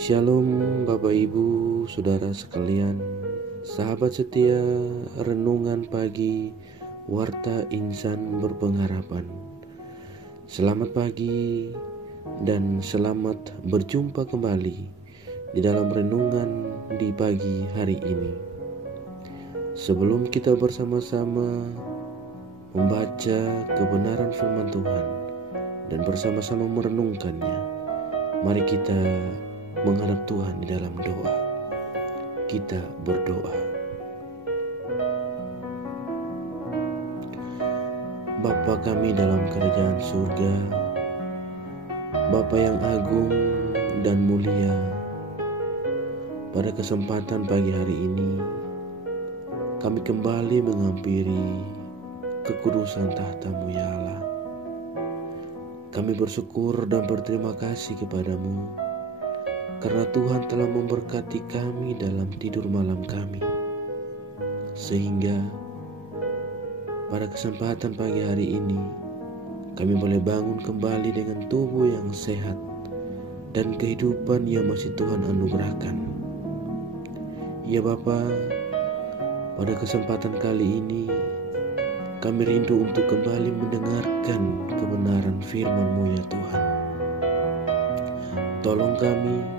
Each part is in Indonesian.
Shalom Bapak Ibu, Saudara sekalian, sahabat setia renungan pagi Warta Insan Berpengharapan. Selamat pagi dan selamat berjumpa kembali di dalam renungan di pagi hari ini. Sebelum kita bersama-sama membaca kebenaran firman Tuhan dan bersama-sama merenungkannya, mari kita menghadap Tuhan di dalam doa. Kita berdoa. Bapa kami dalam kerajaan surga, Bapa yang agung dan mulia, pada kesempatan pagi hari ini kami kembali menghampiri kekudusan tahta-Mu ya Allah. Kami bersyukur dan berterima kasih kepadamu karena Tuhan telah memberkati kami dalam tidur malam kami, sehingga pada kesempatan pagi hari ini kami boleh bangun kembali dengan tubuh yang sehat dan kehidupan yang masih Tuhan anugerahkan. Ya Bapa, pada kesempatan kali ini kami rindu untuk kembali mendengarkan kebenaran firman-Mu ya Tuhan. Tolong kami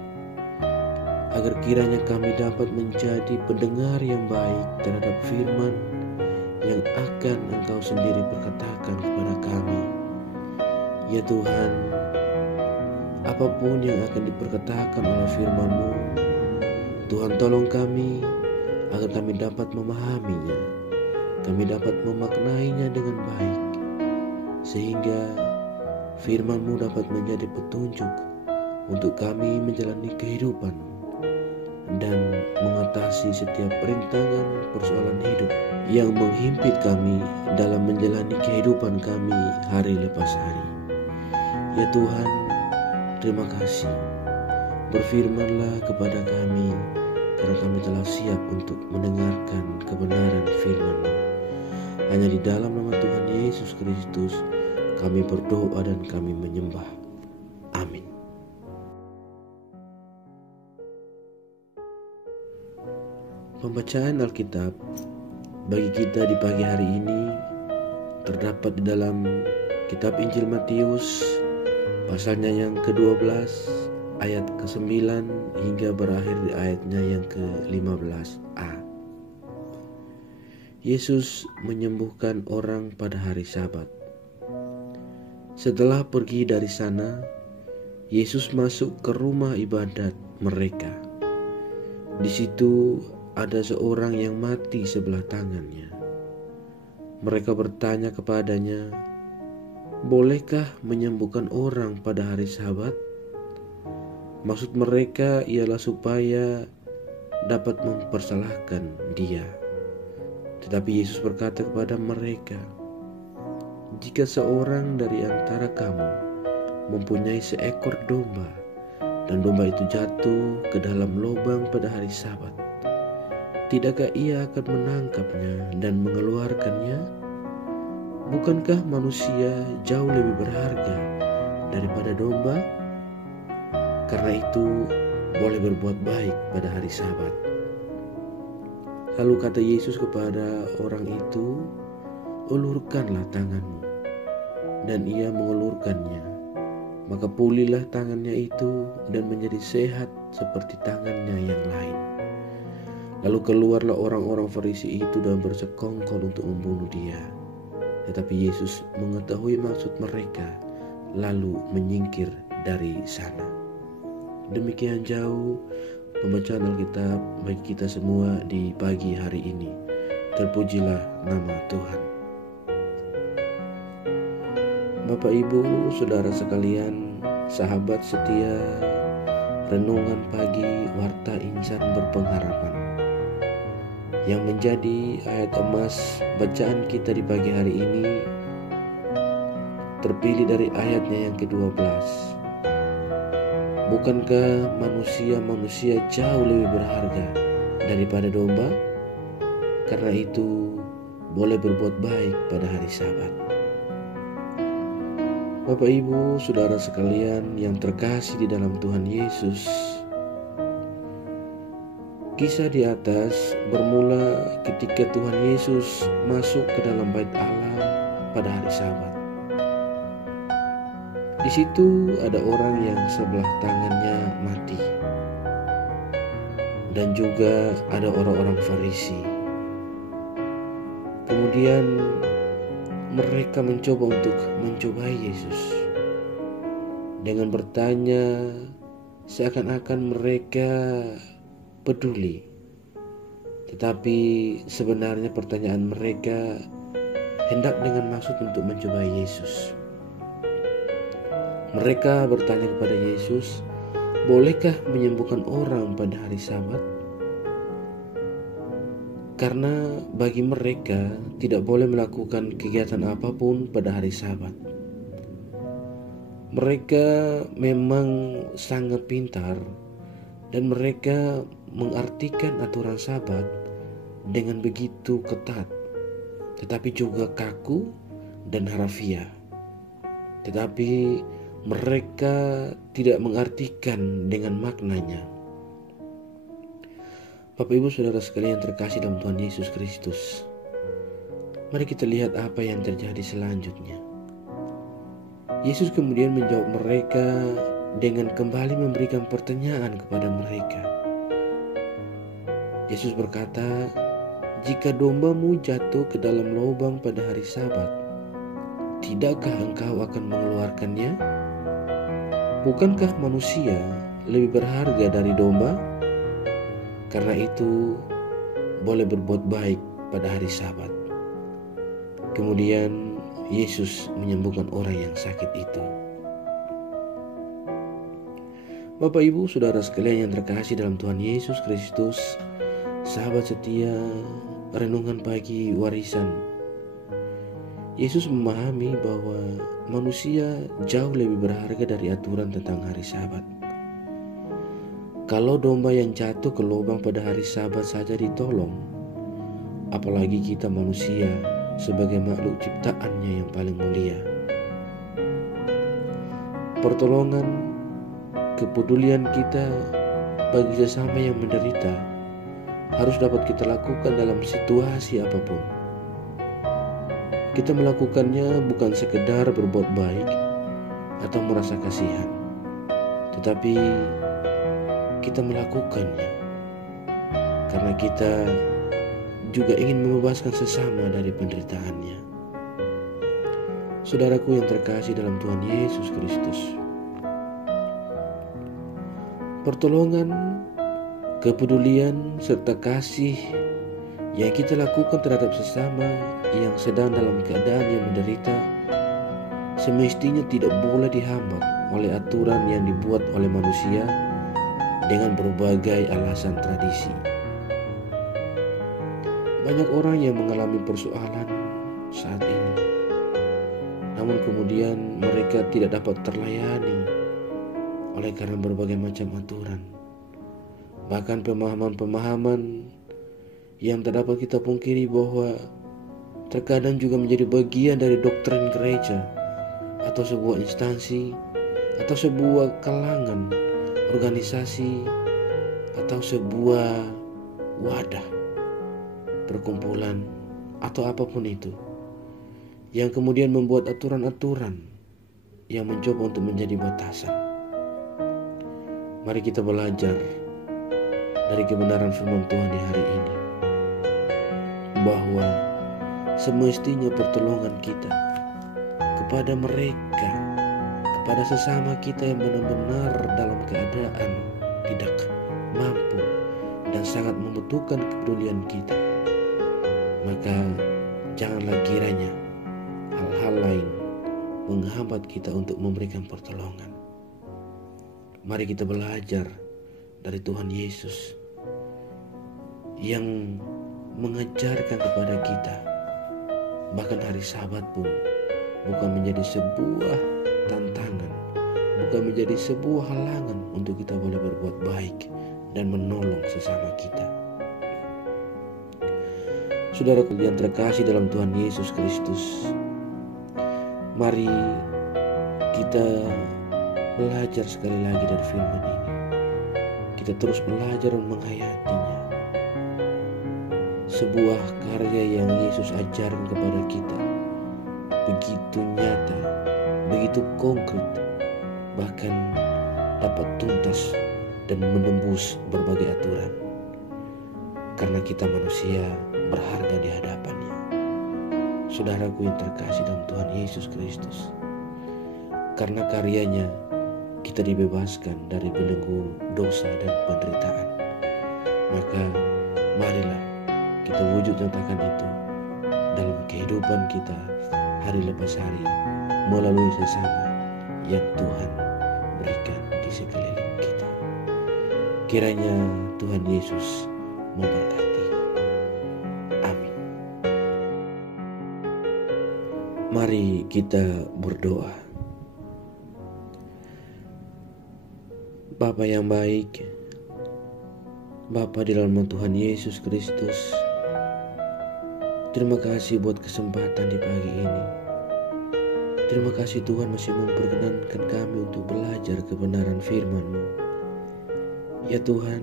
agar kiranya kami dapat menjadi pendengar yang baik terhadap firman yang akan Engkau sendiri berkatakan kepada kami. Ya Tuhan, apapun yang akan diperkatakan oleh firman-Mu, Tuhan tolong kami agar kami dapat memahaminya, kami dapat memaknainya dengan baik, sehingga firman-Mu dapat menjadi petunjuk untuk kami menjalani kehidupan dan mengatasi setiap perintangan persoalan hidup yang menghimpit kami dalam menjalani kehidupan kami hari lepas hari. Ya Tuhan, terima kasih. Berfirmanlah kepada kami, karena kami telah siap untuk mendengarkan kebenaran firman-Mu. Hanya di dalam nama Tuhan Yesus Kristus kami berdoa dan kami menyembah. Amin. Pembacaan Alkitab bagi kita di pagi hari ini terdapat di dalam kitab Injil Matius pasalnya yang ke-12 ayat ke-9 hingga berakhir di ayatnya yang ke-15a. Yesus menyembuhkan orang pada hari Sabat. Setelah pergi dari sana, Yesus masuk ke rumah ibadat mereka. Di situ ada seorang yang mati sebelah tangannya. Mereka bertanya kepadanya, "Bolehkah menyembuhkan orang pada hari Sabat?" Maksud mereka ialah supaya dapat mempersalahkan dia. Tetapi Yesus berkata kepada mereka, "Jika seorang dari antara kamu mempunyai seekor domba, dan domba itu jatuh ke dalam lubang pada hari Sabat, tidakkah ia akan menangkapnya dan mengeluarkannya? Bukankah manusia jauh lebih berharga daripada domba? Karena itu boleh berbuat baik pada hari Sabat." Lalu kata Yesus kepada orang itu, "Ulurkanlah tanganmu." Dan ia mengulurkannya. Maka pulihlah tangannya itu dan menjadi sehat seperti tangannya yang lain. Lalu keluarlah orang-orang Farisi itu dan bersekongkol untuk membunuh dia. Tetapi Yesus mengetahui maksud mereka, lalu menyingkir dari sana. Demikian jauh pembacaan Alkitab bagi kita semua di pagi hari ini. Terpujilah nama Tuhan. Bapak Ibu, Saudara sekalian, sahabat setia renungan pagi Warta Insan Berpengharapan, yang menjadi ayat emas bacaan kita di pagi hari ini terpilih dari ayatnya yang ke-12. Bukankah manusia jauh lebih berharga daripada domba? Karena itu boleh berbuat baik pada hari Sabat. Bapak Ibu, Saudara sekalian yang terkasih di dalam Tuhan Yesus, Kisah di atas bermula ketika Tuhan Yesus masuk ke dalam bait Allah pada hari Sabat. Di situ ada orang yang sebelah tangannya mati, dan juga ada orang-orang Farisi. Kemudian mereka mencoba untuk mencobai Yesus dengan bertanya seakan-akan mereka peduli. Tetapi sebenarnya pertanyaan mereka hendak dengan maksud untuk mencobai Yesus. Mereka bertanya kepada Yesus, bolehkah menyembuhkan orang pada hari Sabat? Karena bagi mereka tidak boleh melakukan kegiatan apapun pada hari Sabat. Mereka memang sangat pintar dan mereka mengartikan aturan Sabat dengan begitu ketat, tetapi juga kaku dan harafiah. Tetapi mereka tidak mengartikan dengan maknanya. Bapak Ibu Saudara sekalian terkasih dalam Tuhan Yesus Kristus, mari kita lihat apa yang terjadi selanjutnya. Yesus kemudian menjawab mereka dengan kembali memberikan pertanyaan kepada mereka. Yesus berkata, jika dombamu jatuh ke dalam lubang pada hari Sabat, tidakkah engkau akan mengeluarkannya? Bukankah manusia lebih berharga dari domba? Karena itu boleh berbuat baik pada hari Sabat. Kemudian Yesus menyembuhkan orang yang sakit itu. Bapak Ibu Saudara sekalian yang terkasih dalam Tuhan Yesus Kristus, sahabat setia renungan pagi warisan. Yesus memahami bahwa manusia jauh lebih berharga dari aturan tentang hari Sabat. Kalau domba yang jatuh ke lubang pada hari Sabat saja ditolong, apalagi kita manusia sebagai makhluk ciptaannya yang paling mulia. Pertolongan, kepedulian kita bagi sesama yang menderita harus dapat kita lakukan dalam situasi apapun. Kita melakukannya bukan sekedar berbuat baik atau merasa kasihan, tetapi kita melakukannya karena kita juga ingin membebaskan sesama dari penderitaannya. Saudaraku yang terkasih dalam Tuhan Yesus Kristus, pertolongan, kepedulian, serta kasih yang kita lakukan terhadap sesama yang sedang dalam keadaan yang menderita semestinya tidak boleh dihambat oleh aturan yang dibuat oleh manusia dengan berbagai alasan tradisi. Banyak orang yang mengalami persoalan saat ini, namun kemudian mereka tidak dapat terlayani oleh karena berbagai macam aturan. Bahkan pemahaman-pemahaman yang tak dapat kita pungkiri bahwa terkadang juga menjadi bagian dari doktrin gereja atau sebuah instansi atau sebuah kalangan, organisasi atau sebuah wadah, perkumpulan atau apapun itu, yang kemudian membuat aturan-aturan yang mencoba untuk menjadi batasan. Mari kita belajar dari kebenaran firman Tuhan di hari ini, bahwa semestinya pertolongan kita kepada mereka, kepada sesama kita yang benar-benar dalam keadaan tidak mampu dan sangat membutuhkan kepedulian kita, maka janganlah kiranya hal-hal lain menghambat kita untuk memberikan pertolongan. Mari kita belajar dari Tuhan Yesus yang mengajarkan kepada kita, bahkan hari Sabat pun bukan menjadi sebuah tantangan, bukan menjadi sebuah halangan untuk kita boleh berbuat baik dan menolong sesama kita. Saudara yang terkasih dalam Tuhan Yesus Kristus, mari kita belajar sekali lagi dari firman ini. Kita terus belajar dan menghayatinya, sebuah karya yang Yesus ajarkan kepada kita begitu nyata, begitu konkret, bahkan dapat tuntas dan menembus berbagai aturan. Karena kita manusia berharga di hadapannya. Saudaraku yang terkasih dalam Tuhan Yesus Kristus, karena karyanya kita dibebaskan dari belenggu dosa dan penderitaan. Maka marilah kita wujud nyatakan itu dalam kehidupan kita hari lepas hari melalui sesama yang Tuhan berikan di sekeliling kita. Kiranya Tuhan Yesus memberkati. Amin. Mari kita berdoa. Bapa yang baik, Bapa di dalam Tuhan Yesus Kristus, terima kasih buat kesempatan di pagi ini. Terima kasih Tuhan masih memperkenankan kami untuk belajar kebenaran firman-Mu. Ya Tuhan,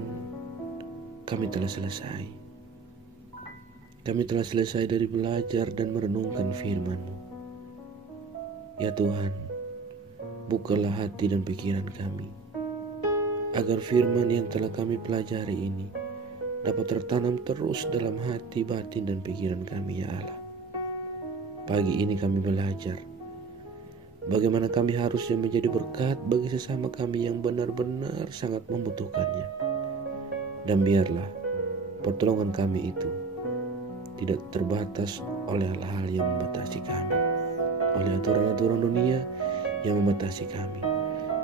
kami telah selesai. Kami telah selesai dari belajar dan merenungkan firman-Mu. Ya Tuhan, bukalah hati dan pikiran kami, agar firman yang telah kami pelajari ini dapat tertanam terus dalam hati, batin, dan pikiran kami, ya Allah. Pagi ini kami belajar bagaimana kami harusnya menjadi berkat bagi sesama kami yang benar-benar sangat membutuhkannya. Dan biarlah pertolongan kami itu tidak terbatas oleh hal-hal yang membatasi kami, oleh aturan-aturan dunia yang membatasi kami,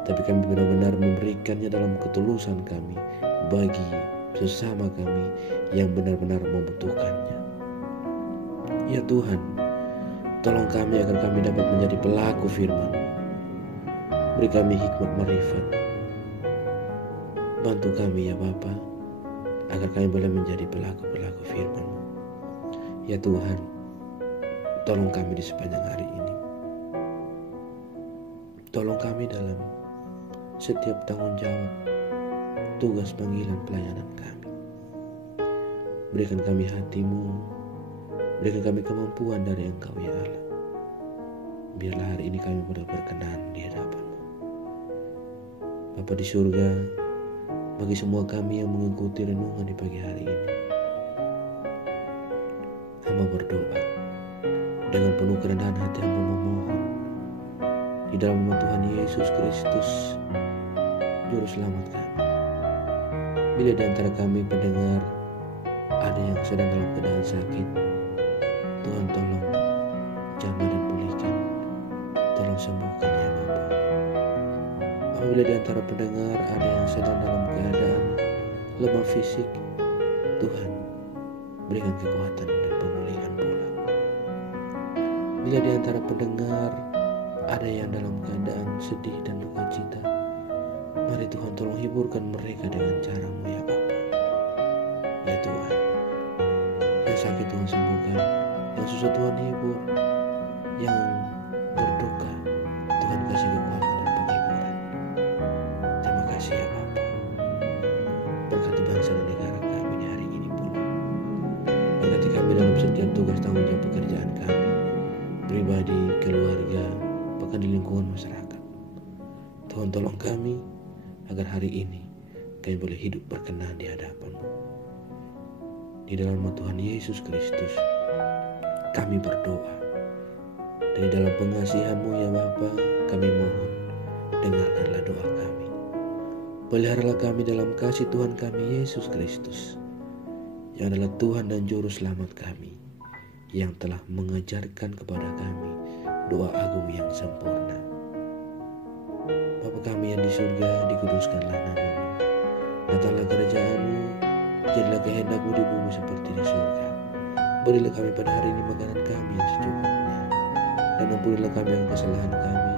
tapi kami benar-benar memberikannya dalam ketulusan kami bagi sesama kami yang benar-benar membutuhkannya. Ya Tuhan, tolong kami agar kami dapat menjadi pelaku firman-Mu. Beri kami hikmat marifat. Bantu kami ya Bapa, agar kami boleh menjadi pelaku-pelaku firman-Mu. Ya Tuhan, tolong kami di sepanjang hari ini. Tolong kami dalam setiap tanggung jawab, tugas panggilan pelayanan kami. Berikan kami hati-Mu, berikan kami kemampuan dari Engkau ya Allah. Biarlah hari ini kami boleh berkenan di hadapan-Mu. Bapa di surga, bagi semua kami yang mengikuti renungan di pagi hari ini, hamba berdoa dengan penuh kerendahan hati, hamba memohon di dalam nama Tuhan Yesus Kristus, Juru Selamat kami. Bila di antara kami pendengar ada yang sedang dalam keadaan sakit, Tuhan tolong jamah dan pulihkan, tolong sembuhkan ya Bapa. Apabila di antara pendengar ada yang sedang dalam keadaan lemah fisik, Tuhan berikan kekuatan dan pemulihan pula. Bila di antara pendengar ada yang dalam keadaan sedih dan duka cita, mari Tuhan tolong hiburkan mereka dengan cara-Mu ya Bapa. Ya Tuhan, yang sakit Tuhan sembuhkan, yang susah Tuhan hibur, yang berduka Tuhan kasih kekuatan dan penghiburan. Terima kasih ya Bapa. Berkati bangsa dan negara kami di hari ini pula. Berkati kami dalam setiap tugas tanggung jawab pekerjaan kami, pribadi, keluarga, bahkan di lingkungan masyarakat. Tuhan tolong kami agar hari ini kami boleh hidup berkenan di hadapan-Mu. Di dalam nama Tuhan Yesus Kristus kami berdoa. Dan di dalam pengasihan-Mu ya Bapa, kami mohon, dengarkanlah doa kami. Peliharalah kami dalam kasih Tuhan kami Yesus Kristus, yang adalah Tuhan dan Juru Selamat kami, yang telah mengajarkan kepada kami doa agung yang sempurna. Bapa kami yang di surga, dikuduskanlah nama-Mu. Datanglah kerajaan-Mu, jadilah kehendak-Mu di bumi seperti di surga. Berilah kami pada hari ini makanan kami yang secukupnya, dan ampunilah kami akan kesalahan kami,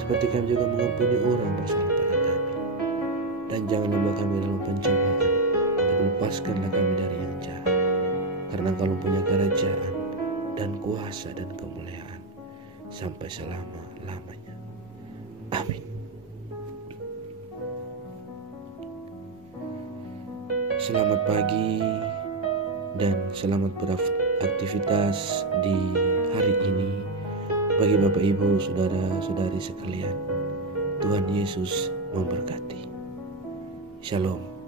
seperti kami juga mengampuni orang yang bersalah pada kami. Dan janganlah bawa kami dalam pencobaan, tapi lepaskanlah kami dari yang jahat. Karena Engkau punya kerajaan dan kuasa dan kemuliaan sampai selama-lamanya. Amin. Selamat pagi, dan selamat beraktivitas di hari ini bagi Bapak Ibu, saudara-saudari sekalian. Tuhan Yesus memberkati. Shalom.